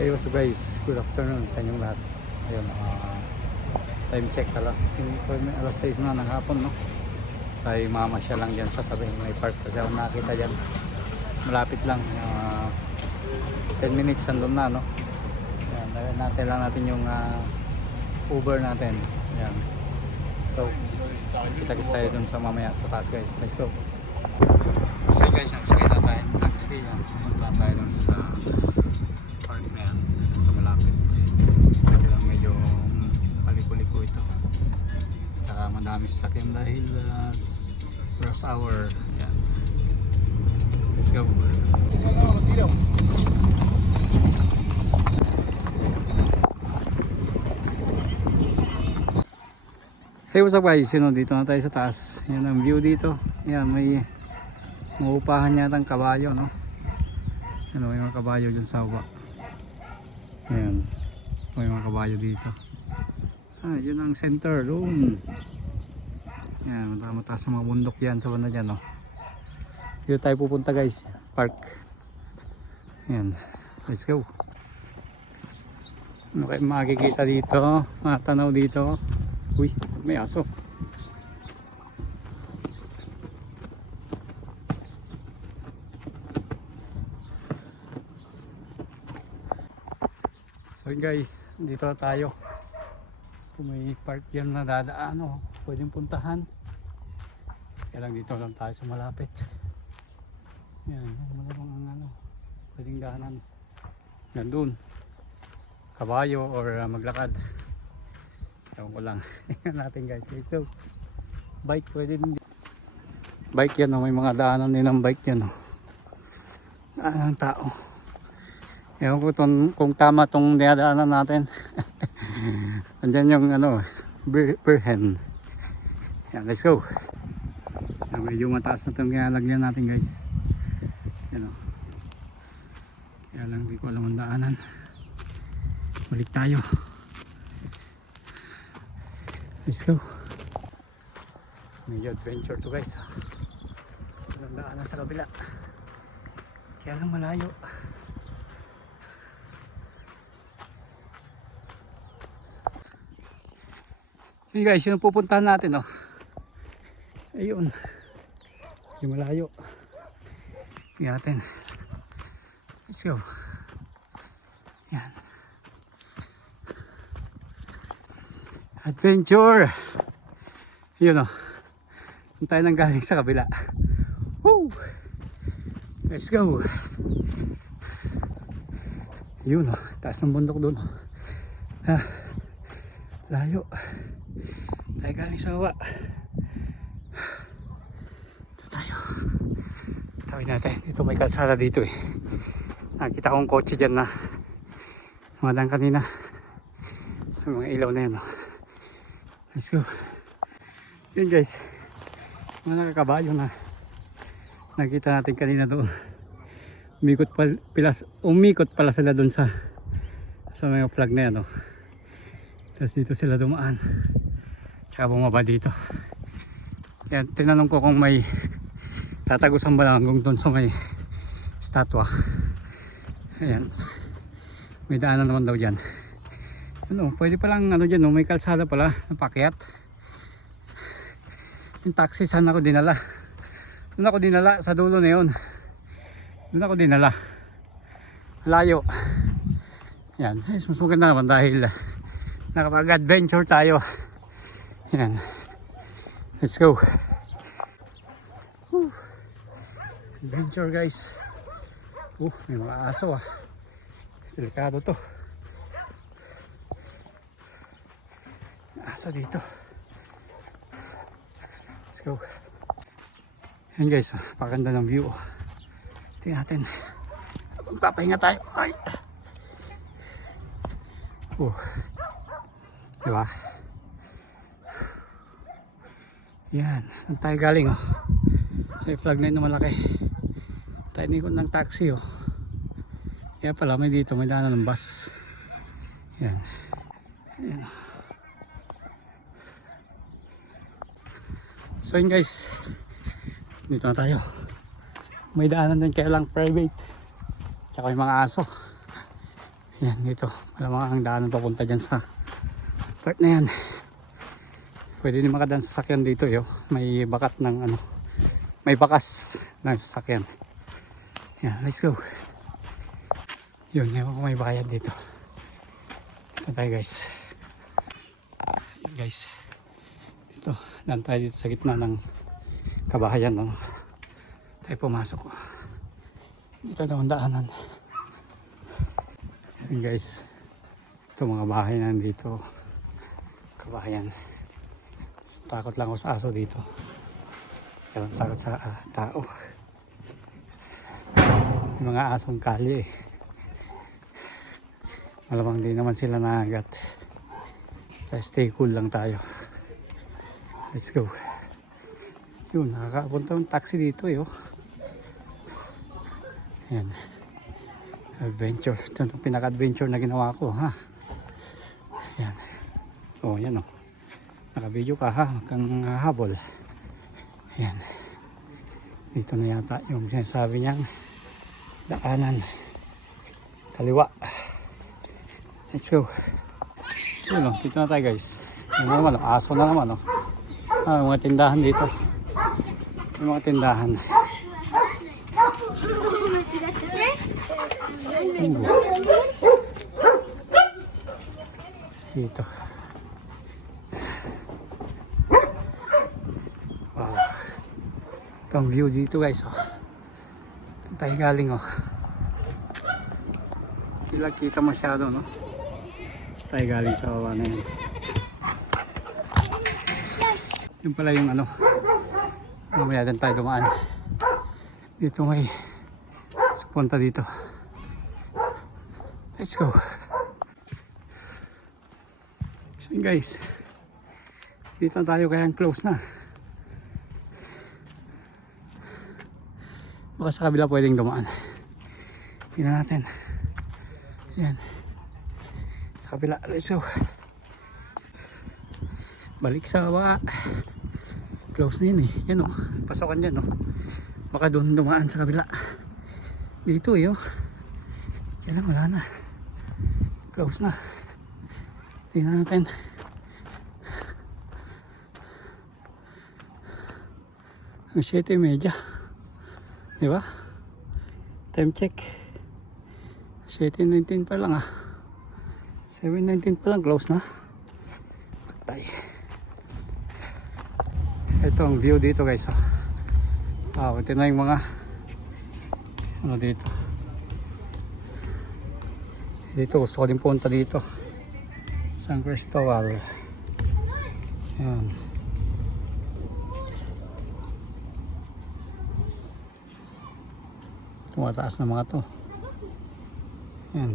Hey, what's up guys? Good afternoon sa inyong lahat. Ayun, time check alas 6 na ng hapon, no? Tayo mamasya lang dyan sa tabi. May park kasi ako nakita dyan. Malapit lang. 10 minutes andun na, no? Ayan, dahil natin lang natin yung Uber natin. Ayan. So, kita-kits tayo dun sa mamaya sa taas guys. Let's go. So guys, nagsakay na tayo ng taxi. Pumunta tayo dun sa park na yan, sa malapit. Kaya medyo paliko-liko ito. Saka madami sasakyan dahil rush hour. Yan. Let's go. Hey, what's up guys? Dito na tayo sa taas. Yan ang view dito. Yan, may maupahan yatang kabayo, no? May mga kabayo dyan sa baba. Ayan, may mga kabayo dito. Yun ang center doon. Ayan, mataas sa mga bundok yan sa banda dyan, no? Dito tayo pupunta guys, park. Ayan, let's go. Ano kayo makikita dito, matanaw dito. Uy, may aso. So guys, dito tayo. Kung may park dyan na dadaan, pwedeng puntahan. Kaya lang dito lang tayo sa malapit. Yan, malamang pwedeng daanan. Nandun. Kabayo or maglakad. Ewan ko lang. Tingnan natin guys. Let's go. Bike pwede din. Bike yan, may mga daanan din ng bike yan. Ang tao. Ewan ko kung tama tong dinadaanan natin. Andyan yung Birhen. Yan, let's go. Medyo mataas na itong kinalagyan natin guys. Yan o. Kaya lang di ko alam ang daanan. Balik tayo. Let's go. Medyo adventure to guys. Walang daanan sa kabila. Kaya lang malayo. Hey guys, yun pupuntahan natin, ayun, yung malayo. Tingnan natin. Let's go. Yan. Adventure. Yun tayo nang galing sa kabila. Woo! Let's go. Yun taas ng bundok doon. Layo. Tayo galing sa baba. Ito tayo. Tawid natin. Dito may kalsada dito Nakita kong kotse dyan na madang kanina. Ang mga ilaw na yan. Let's go. Yun guys. Mga nakakabayo na nakita natin kanina doon. Umikot pala sila doon sa mga flag na yan. Tapos dito sila dumaan. Tsaka bumaba dito. Kaya tinanong ko kung may tatagusan ba lang doon sa may statwa. Ayan. May daanan naman daw dyan. Pwede palang dyan, may kalsada pala napakyat. Yung taxi saan ako dinala? Doon ako dinala sa dulo na yun. Doon ako dinala. Layo. Yan. Mas maganda naman dahil nakapag-adventure tayo. Yan. Let's go. Whew. Adventure guys. May mga aso delikado to. Aso dito. Let's go. Yan guys, pakaganda ng view. Tingnan natin. Magpapahinga tayo. Ay. Diba? Yan, ang tayo galing sa flag na yun na malaki. Tayo nikot ng taxi Kaya pala may dito, may daanan ng bus. Yan. Yan. So yun guys, dito na tayo. May daanan din kaya lang private. Tsaka may mga aso. Yan, dito. Malamang ang daanan papunta dyan sa part na yan. Pwede din makadaan sa sasakyan dito yo. May bakat ng ano. May bakas ng sasakyan. Yan, let's go. Yun, ewan ko may bayad dito. Ito tayo guys. Yun guys. Ito, daan tayo dito sa gitna ng kabahayan. No? Tayo pumasok. Dito na ang daanan. Yun guys. Ito mga bahay na dito. Kabahayan. Takot lang ako sa aso dito. Kaya takot sa tao. Yung mga asong kalye. Malamang di naman sila naagat. Stay cool lang tayo. Let's go. Yun, nakakapunta yung taxi dito yo. Ayan. Adventure. Ito yung pinaka-adventure na ginawa ko ha. Ayan. Oh, yan o. Naka-video ka ha. Huwag kang habol. Ayan. Dito na yata yung sinasabi niyang daanan. Kaliwa. Let's go. Yun o. Dito na tayo guys. Yung naman o. Aso na naman o. Mga tindahan dito. Yung mga tindahan. Dito. Wow. Ito ang view dito guys oh. Ito tayo galing oh. Hindi lang kita masyado no. Tayo galing sa baba na yun. Yun pala yung ano. Mamaya din tayo dumaan. Dito may punta dito. Let's go. So yun guys. Dito na tayo kaya close na. Baka sa kabila pwedeng dumaan. Tingnan natin. Yan. Sa kabila. Let's go. Balik sa baba. Close na yun eh. Yan o. Pasokan dyan o. Baka doon dumaan sa kabila. Dito eh o. Kaya lang wala na. Close na. Tingnan natin. Ang 7:30. Diba? Time check. 7:19 pa lang ah. 7:19 pa lang. Close na. Patay. Ito ang view dito guys. Wow, ito na yung mga ano dito. Dito gusto ko din punta dito. San Cristobal. Ayan. Tumataas na mga to. Ayan.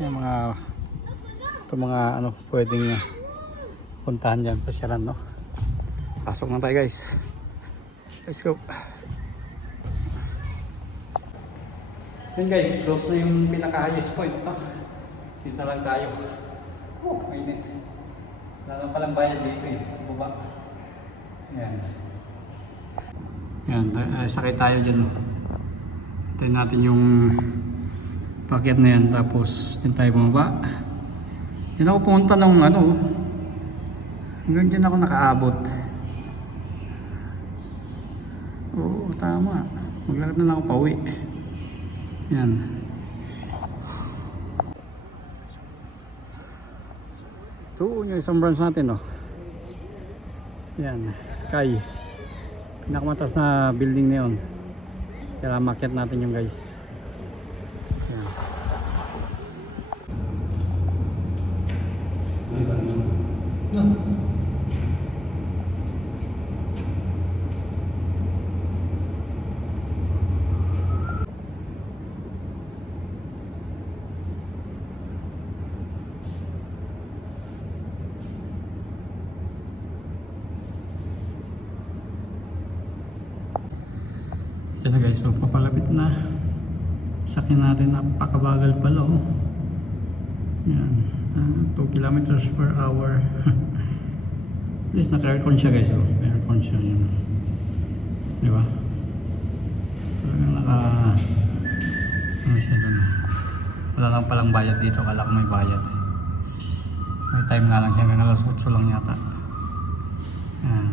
Ayan mga ito mga ano pwedeng puntahan dyan. Pasyalan no. Pasok na tayo guys. Let's go. Yun guys, close na yung pinaka-highest point. Dito lang tayo. Mainit. Wala lang palang bayad dito eh. Baba. Yan. Yan, sakay tayo dyan. Hintayin natin yung packet na yan. Tapos, dyan tayo bumaba. Yan ako pumunta ng ano. Hanggang dyan ako nakaabot. Oo, tama. Maglakad na lang ako pauwi. Yan. Ito yung isang branch natin, oh. Yan, Sky. Pinakamataas na building na yun. Kaya makiat natin yung guys. Yan. No. Yan na guys, so papalapit na. Sakyan natin, napakabagal pala oh. Yan, 2 kilometers per hour. At least naka-aircon siya guys oh. Aircon siya yun. Diba? Talagang Wala lang palang bayad dito, kala ko may bayad. May time nga lang siya, hanggang alas 8 lang yata. Ayan.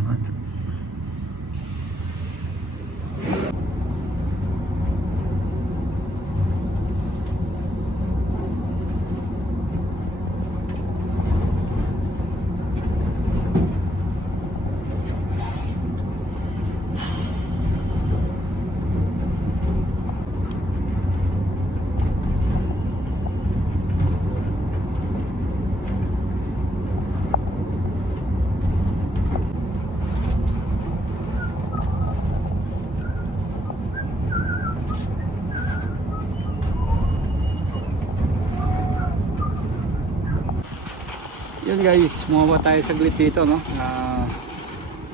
Yun guys, bumaba tayo saglit dito, no?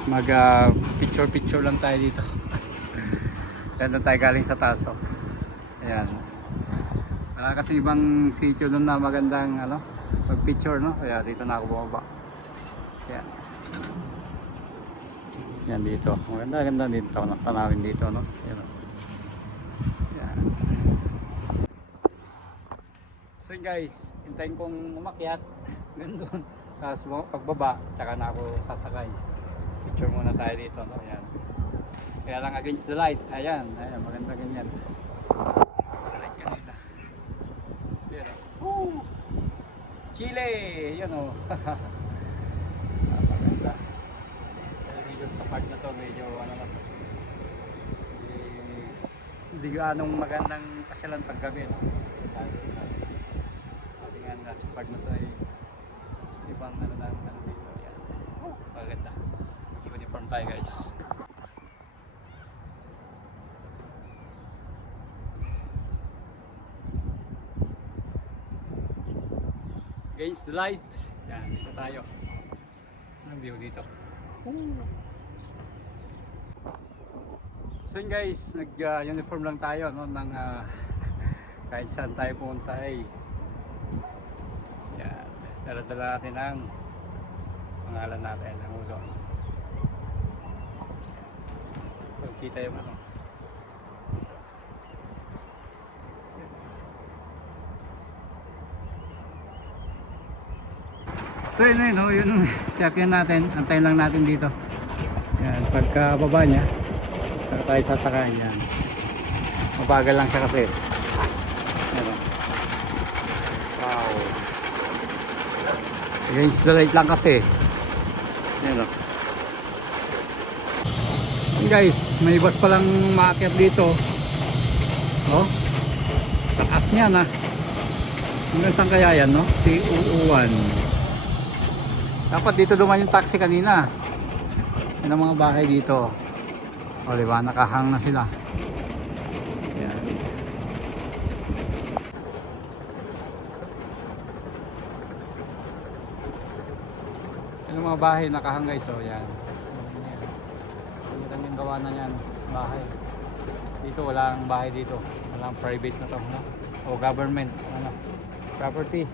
Mag picture lang tayo dito. Ganda tayo galing sa taso. Ayan. Wala kasi ibang sitio doon na magandang ano, pag picture, no? Kaya dito na ako bumaba. Ayan. Yan dito. Maganda dito. Tanawin dito, no? Ayan. Ayan. So yun guys, hintayin kong umakyat. Gandun. Tapos pagbaba, tsaka na ako sasakay. Picture muna tayo dito, no? Ayan. Kaya lang against the light. Ayan, ayan, maganda ganyan. Sa light kanina. Ayan, oh. Chile! Yan o. Maganda. Pero medyo sa part na to, medyo ano na to. Hindi gaanong magandang pasyalan paggabi, no? Sabi nga na sa part na to ay ibang ano dito. Yan. Oh, maganda. Uniform tayo guys. Against the light. Yan, dito tayo. Anong view dito? So yun guys, nag-uniform lang tayo, no, ng kahit saan tayo pumunta ay yan, dala-dala natin ang pangalan natin, ang ulo. Pagkita yung ano. So yun na yun, no? Yun siyakyan natin, antayin lang natin dito. Yan, pagka baba niya, para tayo sasakay. Yan, mabagal lang siya kasi. Yan, wow, against the light lang kasi. Yan, guys, may bus palang maakyat dito. Oh, taas niya na. Hanggang saan kaya yan, no? CUU1. Dapat dito dumaan yung taxi kanina. Yan ang mga bahay dito. O diba, nakahang na sila. Yan. Yan ang mga bahay nakahang guys. O yan. Yan yung gawa na yan. Bahay. Dito walang bahay dito. Walang private na to, no? O government. Ano? Property.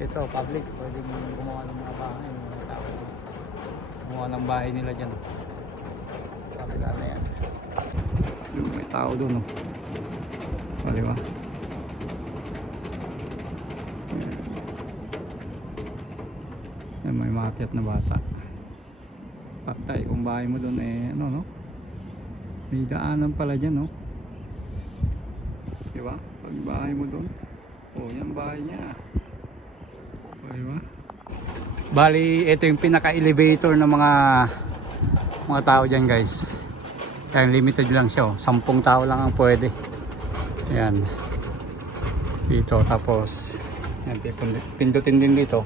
Ito public. Pwede gumawa ng mga bahay. Gumawa ng bahay nila dyan. Kabila na yan. May tao doon, no? O, diba? Yan, may maakyat na bata. Patay kung bahay mo doon eh, ano, no? May daanan pala dyan, no? Diba? Pag bahay mo doon. O, yan bahay niya. O, diba? Bali, ito yung pinaka-elevator ng mga tao dyan guys. Kaya limited lang siya, 10 tao lang ang pwede. Ayan. Dito, tapos yan, pindutin din dito.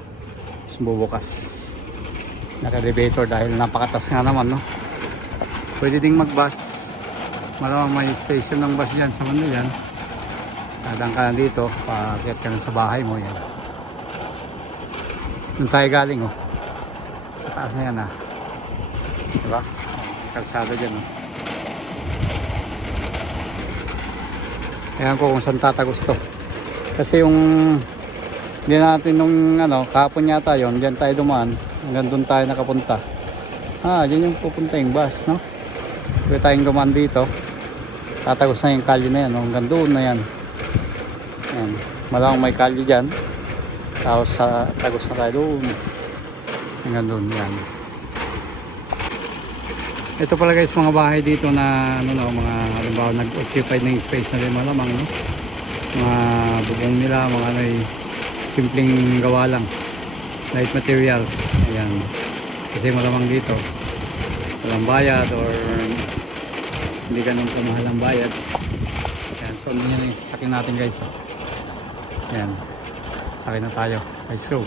Tapos bubukas. Naka-elevator dahil napakatas nga naman, no? Pwede ding mag-bus. Malamang may station ng bus dyan sa mundo yan. Nadang ka na dito, paakyat ka na sa bahay mo yan. Doon tayo galing, oh. Sa taas na yan, ah. Diba? Kalsada dyan, oh. Ayan ko kung saan tatagos to. Kasi yung hindi natin nung ano, kahapon yata yun, dyan tayo dumaan. Hanggang doon tayo nakapunta. Dyan yung pupunta yung bus, no? Pwede tayong dumaan dito. Tatagos na yung kalye na yan, oh. Hanggang doon na yan. Ayan. Malamang may kalye dyan. Tapos sa tagos na tayo doon. Hanggang doon yan. Ito pala guys mga bahay dito na ano no, mga halimbawa nag-occupied ng space na rin malamang no. Mga bubong nila, mga ano simpleng gawa lang. Light materials. Ayan. Kasi malamang dito walang bayad or hindi ganun kamahal ang bayad. Ayan, so yun yung sasakyan natin guys. Ayan. Sakay na tayo. Let's go.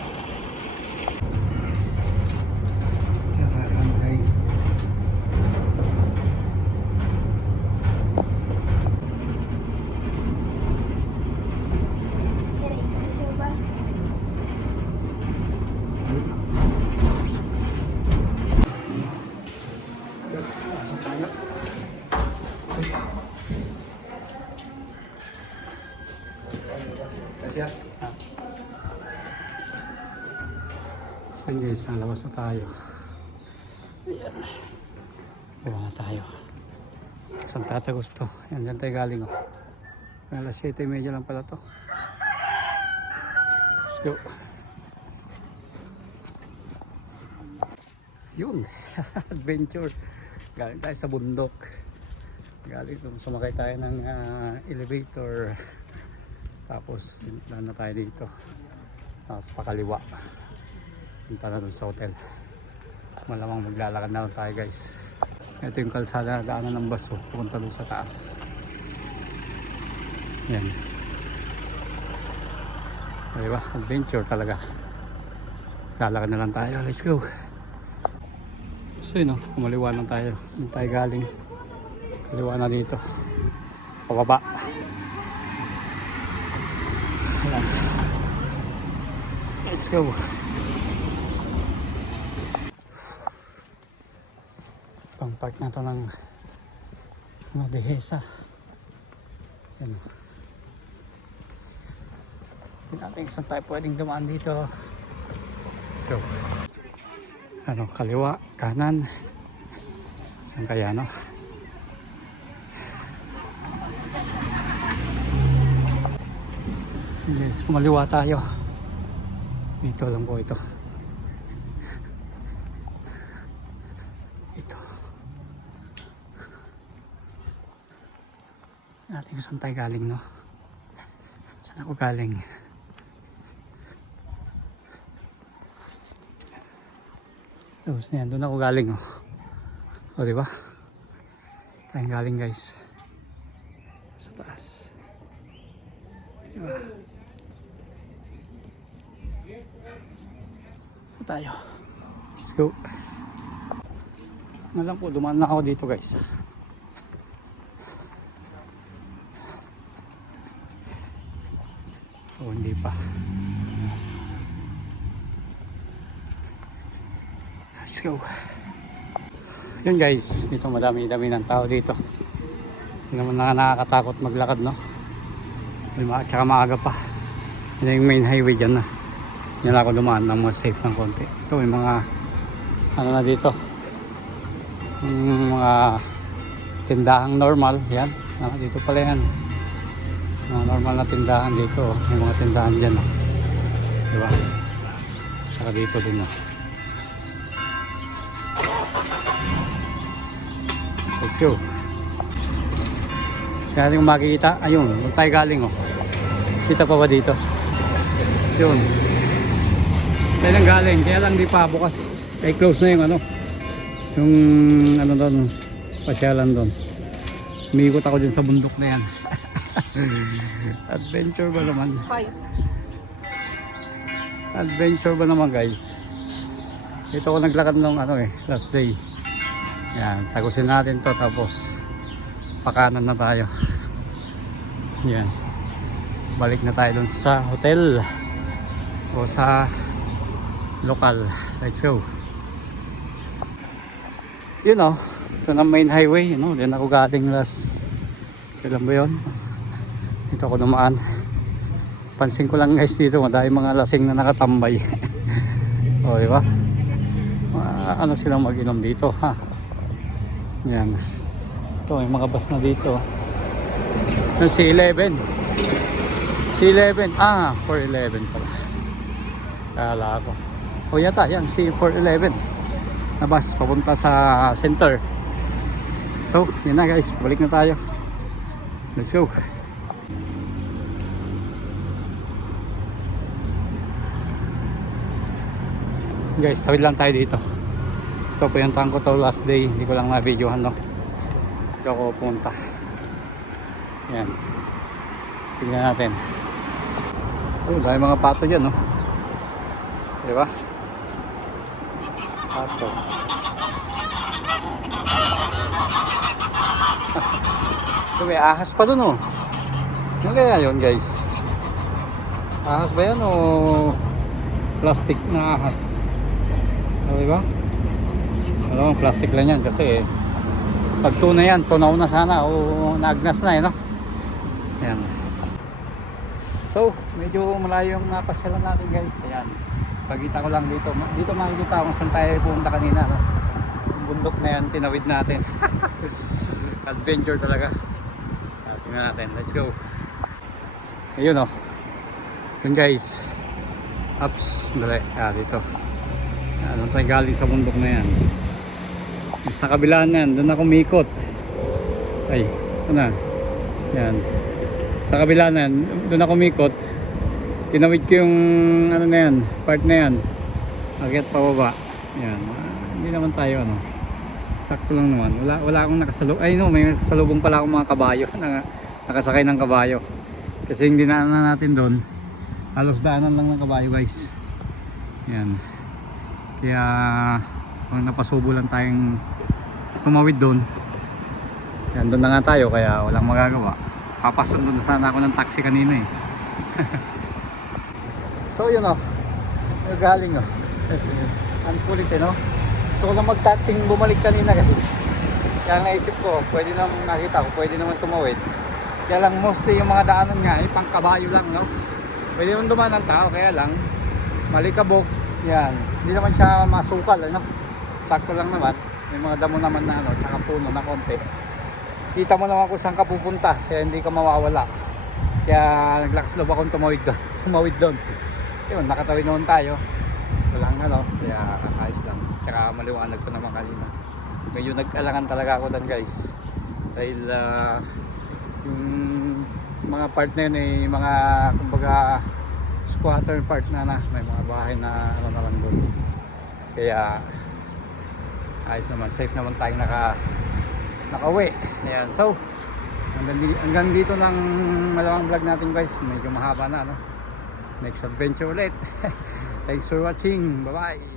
Gracias. So guys, nalabas na tayo. Ayan. Diba na tayo. Santa Agosto. Yan, dyan tayo galing. Oh. Alas 7:30 lang pala to. Let's go. Yun. Adventure. Galing tayo sa bundok. Galing sumakay tayo ng elevator. Tapos na tayo dito. Tapos pakaliwa. Punta na dun sa hotel. Malamang maglalakad na tayo guys. Ito yung kalsada, daanan ng bus. Pupunta dun sa taas. Yan. Diba? Adventure talaga. Lalakad na lang tayo. Let's go. So yun o, kumaliwa na tayo. Doon tayo galing. Kaliwa na dito. Pababa. Ayan. Let's go. Pang park na to ng Dehesa. Ayan. Hindi natin saan tayo pwedeng dumaan dito. So ano, kaliwa, kanan. Saan kaya no? Yes, kumaliwa tayo. Dito lang po ito. Ito. Natin saan tayo galing no? Saan ako galing? Tapos na yan, doon ako galing oh. O diba? Tayong galing guys. Sa taas. Diba? So tayo. Let's go. Malang po, dumaan na ako dito guys. O hindi pa. Let's go. Yun guys, dito madami-dami ng tao dito. Hindi naman nakakatakot maglakad no. At saka maaga pa. Yun yung main highway dyan na. Yan lang ako dumaan ng mas safe ng konti. Ito may mga ano na dito. Mga tindahang normal. Yan. Dito pala yan. Mga normal na tindahan dito. May mga tindahan dyan. Diba? Saka dito din no. Let's go. Kaya yung makikita, ayun, kung tayo galing oh. Kita pa ba dito? Yun. Tayo lang galing, kaya lang di pa bukas. Ay close na yung ano. Yung ano doon, pasyalan doon. Umiikot ako dyan sa bundok na yan. Adventure ba naman? Adventure ba naman guys? Ito ko naglakad nung ano last day. Yan, tagusin natin to tapos pakanan na tayo. Yan. Balik na tayo dun sa hotel o sa lokal. Let's go. Yun o, ito na main highway. You know, din ako galing last. Kailan ba yun? Dito ako dumaan. Pansin ko lang guys dito, madami mga lasing na nakatambay. O diba? Ano silang mag-inom dito ha? Yan. Ito may mga bus na dito. Yung C11. C11. Ah, 411 pala. Kala ko. O yata, yan, C411. Na bus, papunta sa center. So, yun na guys, balik na tayo. Let's go. Guys, tawid lang tayo dito. Ito po yung tangko to last day. Hindi ko lang na-videohan, no. Ito ako pumunta. Yan. Tingnan natin. Oh, dahil mga pato dyan, no. Diba? Pato. So, may ahas pa dun, oh. Ano kaya yun, guys? Ahas ba yan o plastic na ahas? O, diba? Alam mo, plastic lang yan kasi pag tuna yan, tunaw na sana o naagnas na, no? Yan. So, medyo malayo yung napasyalan natin, guys. Ayan. Pagkita ko lang dito. Dito makikita kung saan tayo pumunta kanina, no? Yung bundok na yan, tinawid natin. Adventure talaga. Tingnan natin. Let's go. Ayun, oh. Yun, guys. Ups. Dali. Dito. Ano tayo galing sa bundok na yan. Sa kabilaan yan. Doon ako umikot. Ay. Ano? Yan. Sa kabilaan yan. Doon ako umikot. Tinawid ko yung ano na yan. Part na yan. Akyat pababa. Yan. Hindi naman tayo ano. Sakto lang naman. Wala akong nakasalubong. Ay no, may nakasalubong pala akong mga kabayo. Nakasakay ng kabayo. Kasi yung dinaanan natin doon, halos daanan lang ng kabayo, guys. Yan. Kaya kung napasubo lang tayong tumawid doon. Yan, doon na nga tayo kaya walang magagawa. Papasundo na sana ako ng taxi kanina eh. So yun o. Galing o. Ang kulit eh no. Gusto ko lang mag-taxing bumalik kanina guys. Kaya naisip ko, pwede naman nakita ko, pwede naman tumawid. Kaya lang mostly yung mga daanan nga ay pang kabayo lang no. Pwede naman dumaan ng tao kaya lang malikabok. Yan. Hindi naman siya masukal ano. Sakto lang naman. May mga damo naman na ano, tsaka puno na konti. Kita mo naman kung saan ka pupunta, kaya hindi ka mawawala. Kaya naglakas loob akong tumawid doon. Tumawid doon. Yun, nakatawid noon tayo. Walang ano, kaya ayos lang. Tsaka maliwanag ko naman kanina. Medyo nag-alangan talaga ako doon guys. Dahil yung mga part na yun ay mga kumbaga squatter part na may mga bahay na ano naman doon. Kaya ayos naman, safe naman tayong nakauwi. Ayan, so hanggang dito ng malawang vlog natin guys. Medyo mahaba na no. Next adventure ulit. Thanks for watching. Bye bye.